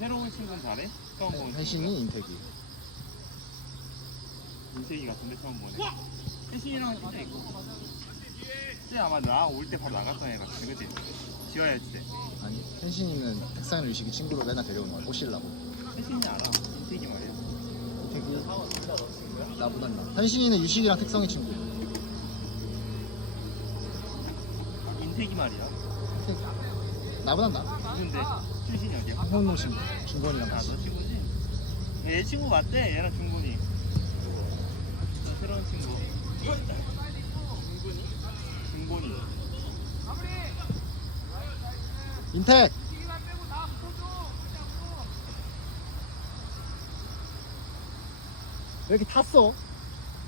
새로운 친구는 잘해? 처음 보는 혜신이 인택이. 인색이 같은데 처음 보네. 혜신이랑 진짜 있고. 쟤 아마 나 올 때 바로 나갔던 애 같은데, 그치? 지어야 지 아니 혜신이는 택상 의식이 친구로 맨날 데려오는 거야. 꼬시려고. 혜신이 알아. 인색이 말이야. 인택이 나보단 나. 혜신이는 유식이랑 택성이 친구. 인색이 말이야. 인택. 나보단 나. 누군데? 출신이 어디야? 홍농 친구. 중건이랑 아, 같이. 너 친구지? 얘 친구 맞대? 얘랑 중군이. 너 새로운 친구. 중군이. 인택. 왜 이렇게 탔어?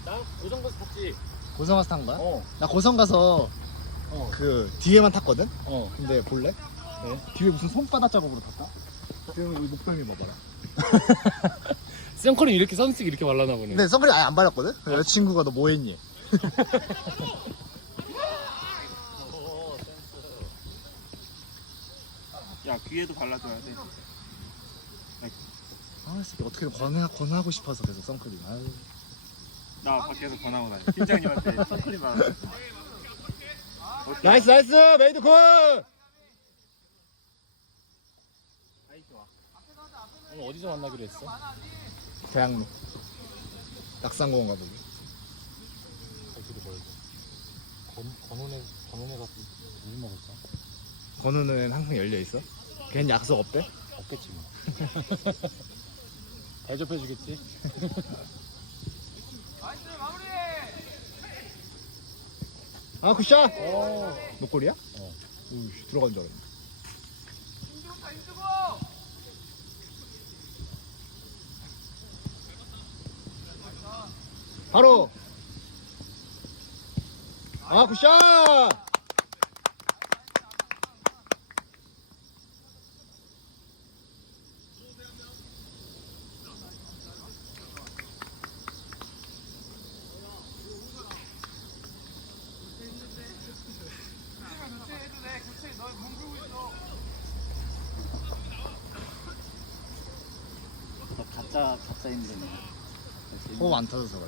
나 고정 가서 탔지. 고성 가서 탄 거야? 어. 나 고성 가서 어. 그 뒤에만 탔거든? 어. 근데 볼래? 뒤에 무슨 손바닥 자국으로 탔다? 지금 여기 목덜미 봐봐라. 생커리 이렇게 선스틱 이렇게 발라나 보네. 근데 선크림 아예 안 발랐거든? 여자친구가 너 뭐 했니? 야, 귀에도 발라줘야 돼. 아, 새끼 어떻게 권하, 권하고 싶어서 계속 선크림. 아유. 나 밖에서 권하고 다니. 팀장님한테 선크림 발라. 나이스, 나이스! 메이드 콜! 아이 좋아. 오늘 어디서 만나기로 했어? 대학로. 낙산공원 가보기. 어디로 가야지? 건 건원에 건원에 가서 물 먹을까? 건우는 항상 열려있어? 걔는 약속 없대? 없겠지 뭐. 대접해 주겠지? 아, 굿샷! 어. 너 골이야? 어. 우씨, 들어간 줄 알았네. 바로! 아, 굿샷! 너 가짜 가짜 힘드네. 호흡 안 터져서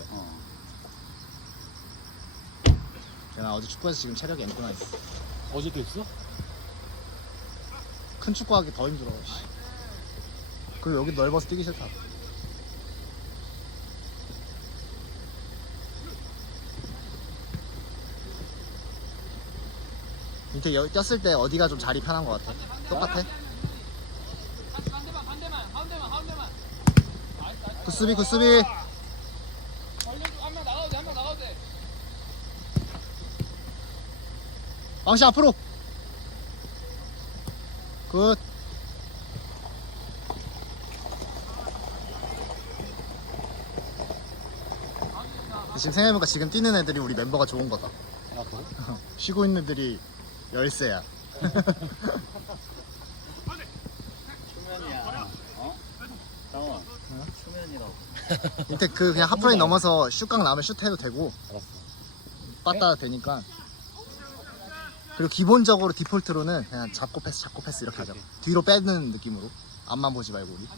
어제 축구에서 지금 체력이 엠꾸나 있어. 어제도 했어? 큰 축구하기 더 힘들어. 씨. 그리고 여기 넓어서 뛰기 싫다. 밑에 여기 꼈을 때 어디가 좀 자리 편한 것 같아? 똑같아? 굿수비 굿수비 왕시 앞으로 굿 지금 생각해보니까 지금 뛰는 애들이 우리 멤버가 좋은 거다 아 그래? 쉬고 있는 애들이 열쇠야 초면이야. 어? 초면이라고. 그 그냥 하프라인 넘어서 슛각 나면 슛해도 되고 알았어. 빠따 되니까 그리고 기본적으로 디폴트로는 그냥 잡고 패스 잡고 패스 이렇게 하자 뒤로 빼는 느낌으로. 앞만 보지 말고 우리.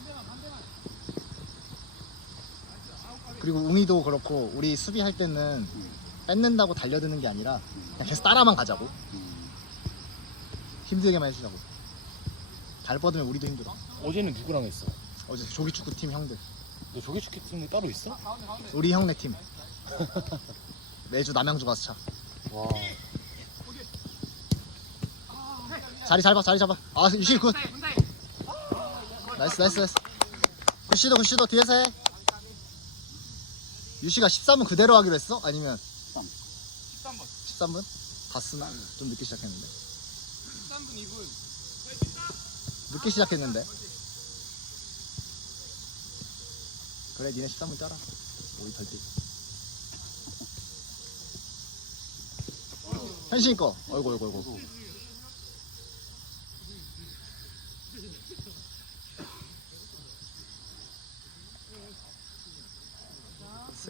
그리고 웅이도 그렇고 우리 수비할 때는 뺏는다고 달려드는 게 아니라 그냥 계속 따라만 가자고. 음. 힘들게만 해주자고. 발 뻗으면 우리도 힘들어. 어제는 누구랑 했어? 어제 조기축구팀 형들. 너 조개 축구 팀이 따로 있어? 우리 형네 팀. 매주 남양주 가서 차. 와. 자리 잡아 자리 잡아. 아 유시 굿. 나이스 나이스 나이스. 굿시도 굿시도 뒤에서 해. 유시가 13분 그대로 하기로 했어? 아니면 13. 13분? 다 쓰나? 좀 늦게 시작했는데. 13분 2분. 늦게 시작했는데. 그래 니네 13분 짜라. 오이 덜뛰 현신이 거. 어이구 어이구 어이구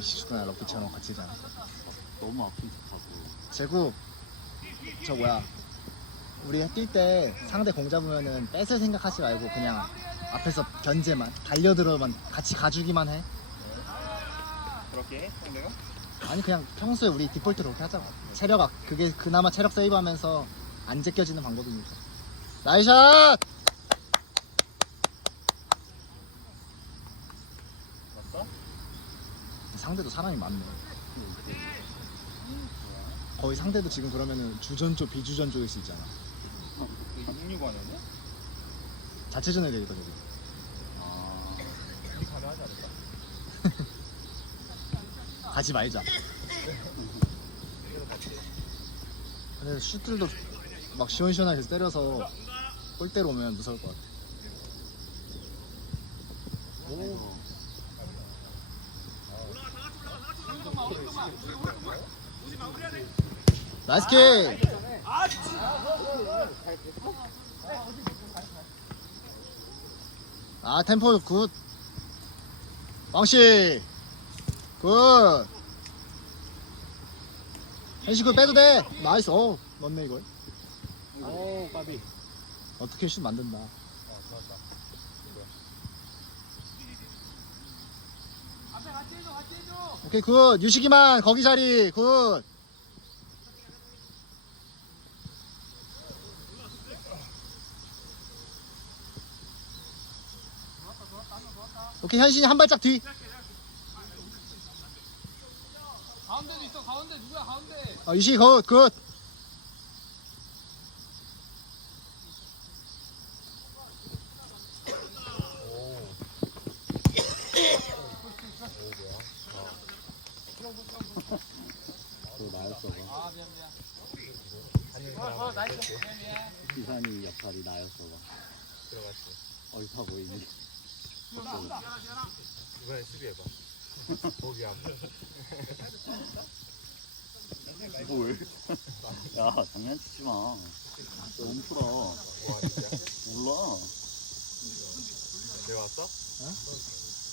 미식축구나 럭비처럼 같이 잖아 너무 아픈 척하고. 제국 저 뭐야. 우리 뛸 때 상대 공 잡으면은 뺏을 생각하지 말고 그냥 앞에서 견제만 달려들어만 같이 가주기만 해. 그렇게 해? 상대가? 아니 그냥 평소에 우리 디폴트로 그렇게 하자고 체력 악 그게 그나마 체력 세이브하면서 안 제껴지는 방법이니까. 나이샷 맞어? 상대도 사람이 많네. 거의 상대도 지금 그러면은 주전조 비주전조 일 수 있잖아. 665하냐고? 자체전에 되겠다 저기 아, 우리 가능하지 않을까? 가지 말자. 근데 슛들도 막 시원시원하게 때려서 골대로 오면 무서울 것 같아. 그래서 나이스 킥! 아 템포 굿. 왕씨. 굿. 현시 굿 빼도 돼. 나이스. 어 넣네 이걸. 오 까비. 어떻게 슛 만든다 오케이 굿. 유식이만 거기 자리 굿. 오케이 현신이 한 발짝 뒤. 가운데도 있어 가운데. 누구야 가운데? 어, 유식이 굿 굿. 그 나였어 아 미안 미안 아, 나이스 미안 미안 기산이 나였어 들어갔지 얼파 보이는 이번에 수비해봐 거기 한번 뭘? 야 장난치지 마 너무 풀어? 몰라 내가 왔어?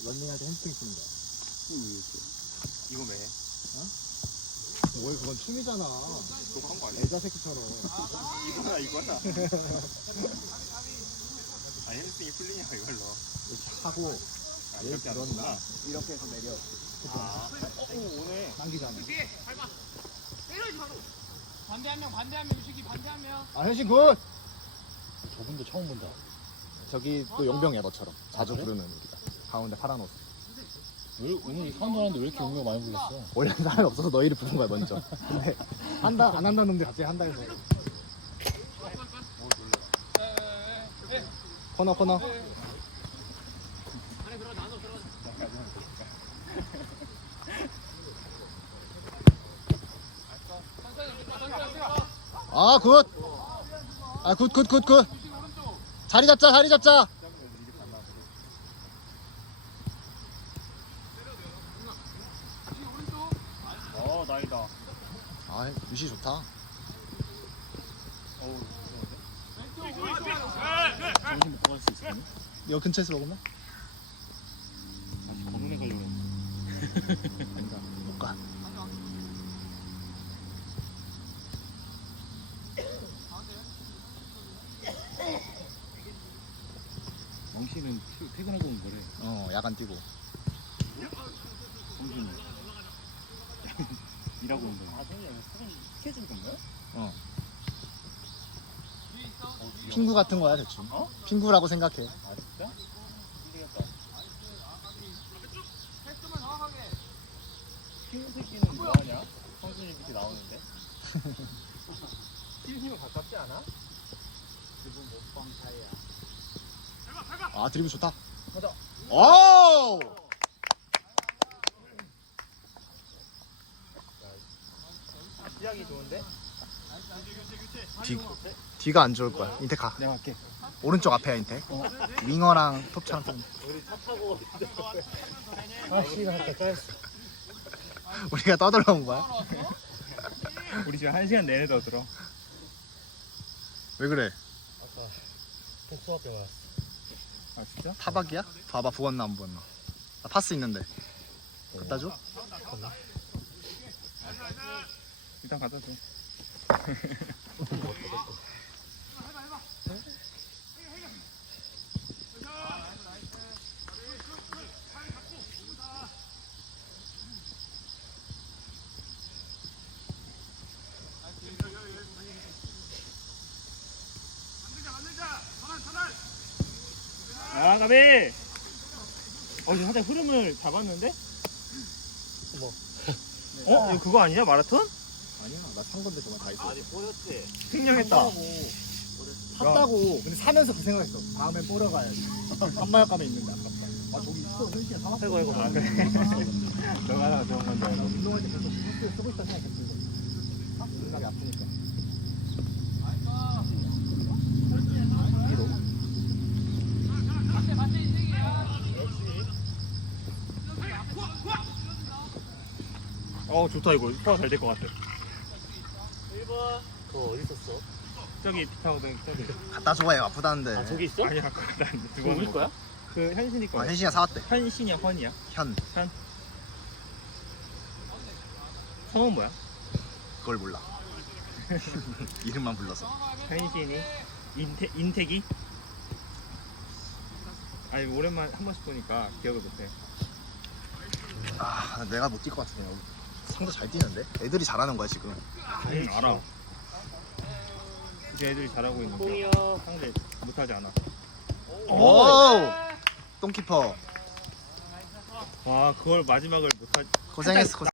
런닝할 때 햄스트링 거야 이거 매 뭐야 그건 춤이잖아. 그거 한거 아니야? 여자 새끼처럼. 이거야 이거야. 아 햄스팅이 풀리냐고 이걸로. 이렇게 하고. 아, 얘 이렇게 그런다 하는구나. 이렇게 해서 내려. 아 오, 오네. 당기잖아. 반대 한명 반대 한명 유식이 반대 한명 아 현신 굿! 저분도 처음 본다. 저기 또 용병이야 너처럼. 자주 그래? 부르는 우리가. 가운데 파란 옷 왜 오늘 사운드 하는데 왜 이렇게 용기가 많이 불렸어 원래 사람이 없어서 너희를 부른 거야 먼저 근데 한다 안 한다는 놈들 갑자기 한다 해서 코너 코너 아, 굿! 아! 자리 잡자, 자리 잡자! 어 나이다 아, 유시 좋다. 어우 정신 못 구할 수 있어 여 근처에서 먹었나? 다시 거문에 가려고 했는데 아닌가? 못 가. 영씨는 퇴근하고 온 거래 어, 야간 뛰고. 성준이 일하고 온 거야 아? 어. 핑구 같은 거야, 대충. 어? 핑구라고 생각해. 아 진짜? 힘들겠다 새끼는 뭐하냐? 성준이 밑에 나오는데 힐힘은 가깝지 않아? 그분 몸빵 차이야 아, 드리블 좋다. 가자 오! 아, 시작이 좋은데? 뒤, 뒤가 안 좋을 거야. 인테 가. 내가 할게 오른쪽 앞에야, 인테. 윙어랑 톱처럼 좀. 우리 차 타고 아 씨가 할게 우리가 떠들러 온 거야? 왔어? 우리 지금 한 시간 내내 더 들어. 왜 그래? 아 진짜? 타박이야? 봐봐 부었나 안 부었나 나 파스 있는데 갖다 줘? 일단 갖다 줘. 아 가비. 어 지금 살짝 흐름을 잡았는데? 뭐? 어? 이거 그거 아니냐 마라톤? 나산 건데 정말 다 있어. 아니 보였지? 횡령했다. 샀다고. 근데 사면서 그 생각했어. 다음엔 뿌려 가야지. 한마약 가면 있는데 아깝다. 아 저기 있어. 현시야 사놨어 이거. 이거 아 그래. 너가 하나 좋은 건데 운동할 때 계속 부스를 쓰고 있다 생각했어 생각이 아프니까. 반대 인생이야. 어 좋다 이거. 스파가 잘될 것 같아 1번 그거 어디 있었어? 저기 비타오백 저기. 갖다 줘봐요. 아프다는데. 아 저기 있어? 아니야 난 그거 두고 우리 거야? 그 현신이 아, 거야. 현신이가 사왔대. 현신이야 헌이야. 현. 성은 뭐야? 그걸 몰라. 이름만 불러서. 현신이? 인태 인태기? 아니 오랜만 한 번씩 보니까 기억을 못해. 아 내가 못 뛸 것 같은데 상대 잘 뛰는데? 애들이 잘하는 거야 지금? 응 알아. 이제 애들이 잘하고 있는 거. 콩이야 상대 못하지 않아. 오 똥키퍼. 와 그걸 마지막을 못하지 고생했어